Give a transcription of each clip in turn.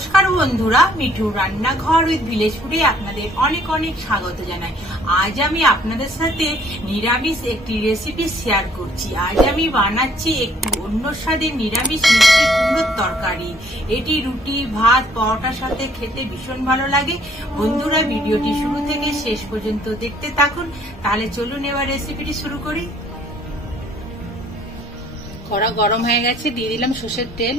নমস্কার বন্ধুরা, মিঠু রান্নাঘর উইথ ভিলেজ ফুডে আপনাদের অনেক অনেক স্বাগত জানাই। আজ আমি আপনাদের সাথে নিরামিষ একটি রেসিপি শেয়ার করছি। আজ আমি বানাচ্ছি একটু অন্য স্বাদের নিরামিষ মিষ্টি কুমড়োর তরকারি। এটি রুটি, ভাত, পরোটার সাথে খেতে ভীষণ ভালো লাগে। বন্ধুরা, ভিডিওটি শুরু থেকে শেষ পর্যন্ত দেখতে থাকুন। তাহলে চলুন এবার রেসিপিটি শুরু করি। কড়া গরম হয়ে গেছে, দিয়ে দিলাম সর্ষের তেল।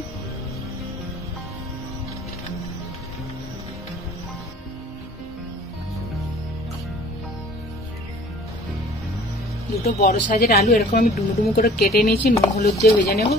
দুটো বড় সাইজের আলু এরকম আমি ডুমো ডুমো করে কেটে নিয়েছি, নুন হলুদ দিয়ে ভেজে নেব।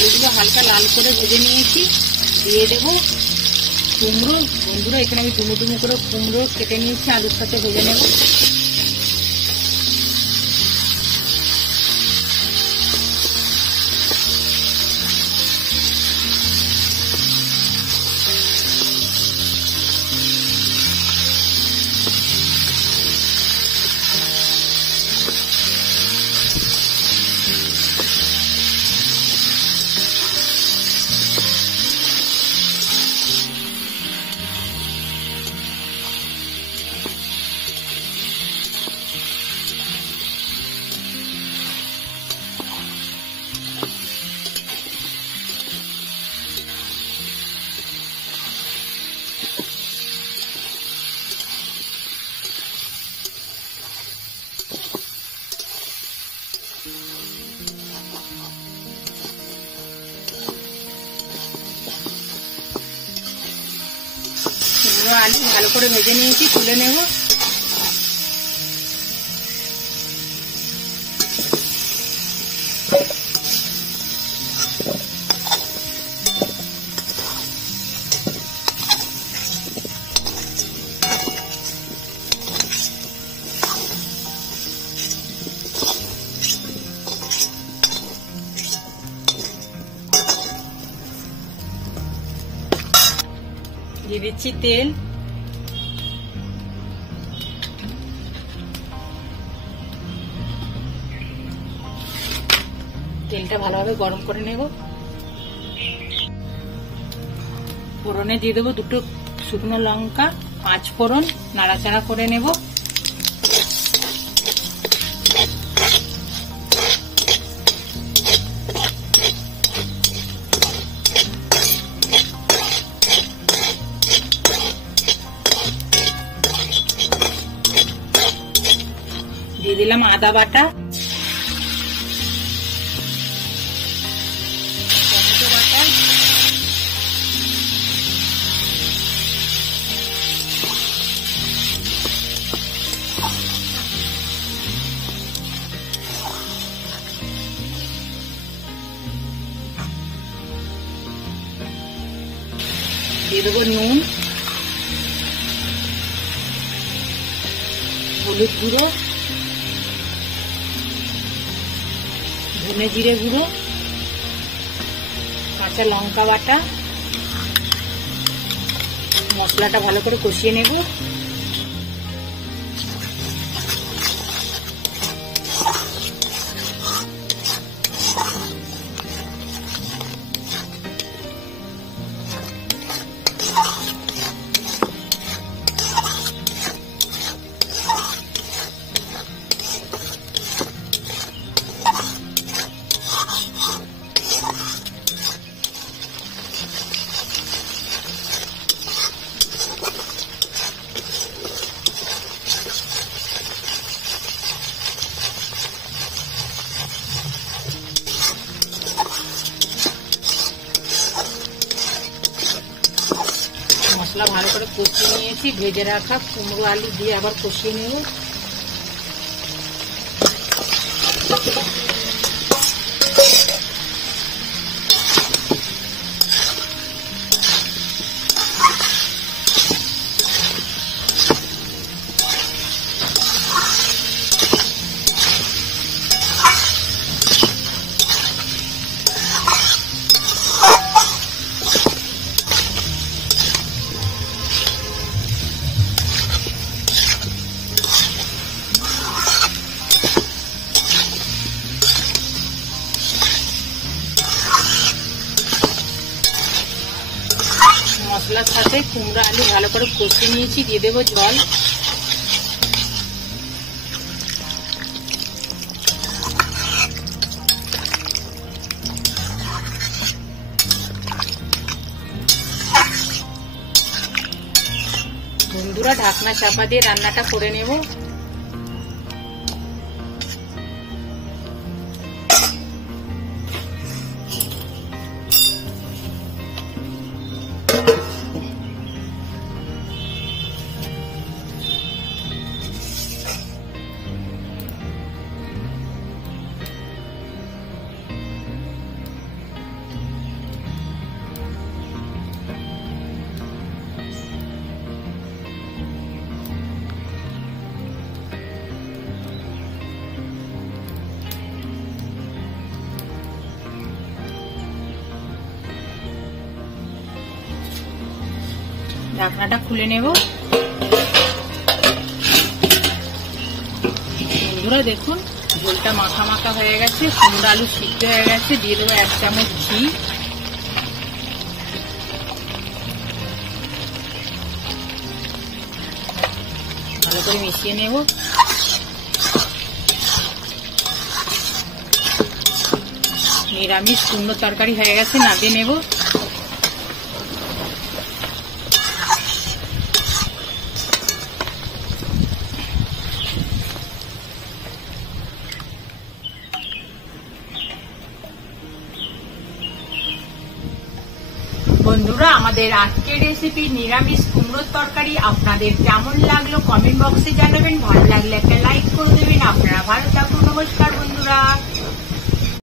আলুগুলো হালকা লাল করে ভেজে নিয়েছি, দিয়ে দেব কুমড়ো। বন্ধুরা, এখানে আমি ডুমো ডুমো করে কুমড়ো কেটে নিয়েছি, আলুর সাথে ভেজে নেব। আলু ভালো করে ভেজে নিয়েছি, তুলে নেব। দিয়ে দিচ্ছি তেল। তেলটা ভালোভাবে গরম করে নেব। ফোড়নে দিয়ে দেবো দুটো শুকনো লঙ্কা, 5 ফোড়ন, নাড়াচাড়া করে নেব। দিয়ে দিলাম আদা বাটা, টমেটো বাটা, দিয়ে দেবো নুন, হলুদ গুঁড়ো, ধনে জিরে গুঁড়ো, কাঁচা লঙ্কা বাটা। মশলাটা ভালো করে কষিয়ে নেব। মশলা ভালো করে কষিয়ে নিয়েছি, ভেজে রাখা কুমড়ো আলু দিয়ে আবার কষিয়ে নেব। মশলার সাথে কুমড়ো আলু ভালো করে কষিয়ে নিয়েছি, দিয়ে দেবো জল। বন্ধুরা ঢাকনা চাপা দিয়ে রান্নাটা করে নেব। ঢাকনাটা খুলে নেব। বন্ধুরা দেখুন ঝোলটা মাখা মাখা হয়ে গেছে, কুমড়ো আলু সিদ্ধ হয়ে গেছে। দিয়ে দেবো 1 চামচ ঘি। ভালো করে মিশিয়ে নেব। নিরামিষ কুমড়ো তরকারি হয়ে গেছে, নামিয়ে নেব। বন্ধুরা আমাদের আজকের রেসিপি নিরামিষ কুমড়োর তরকারি আপনাদের কেমন লাগলো কমেন্ট বক্সে জানাবেন। ভালো লাগলে একটা লাইক করে দেবেন। আপনারা ভালো থাকুন। নমস্কার বন্ধুরা।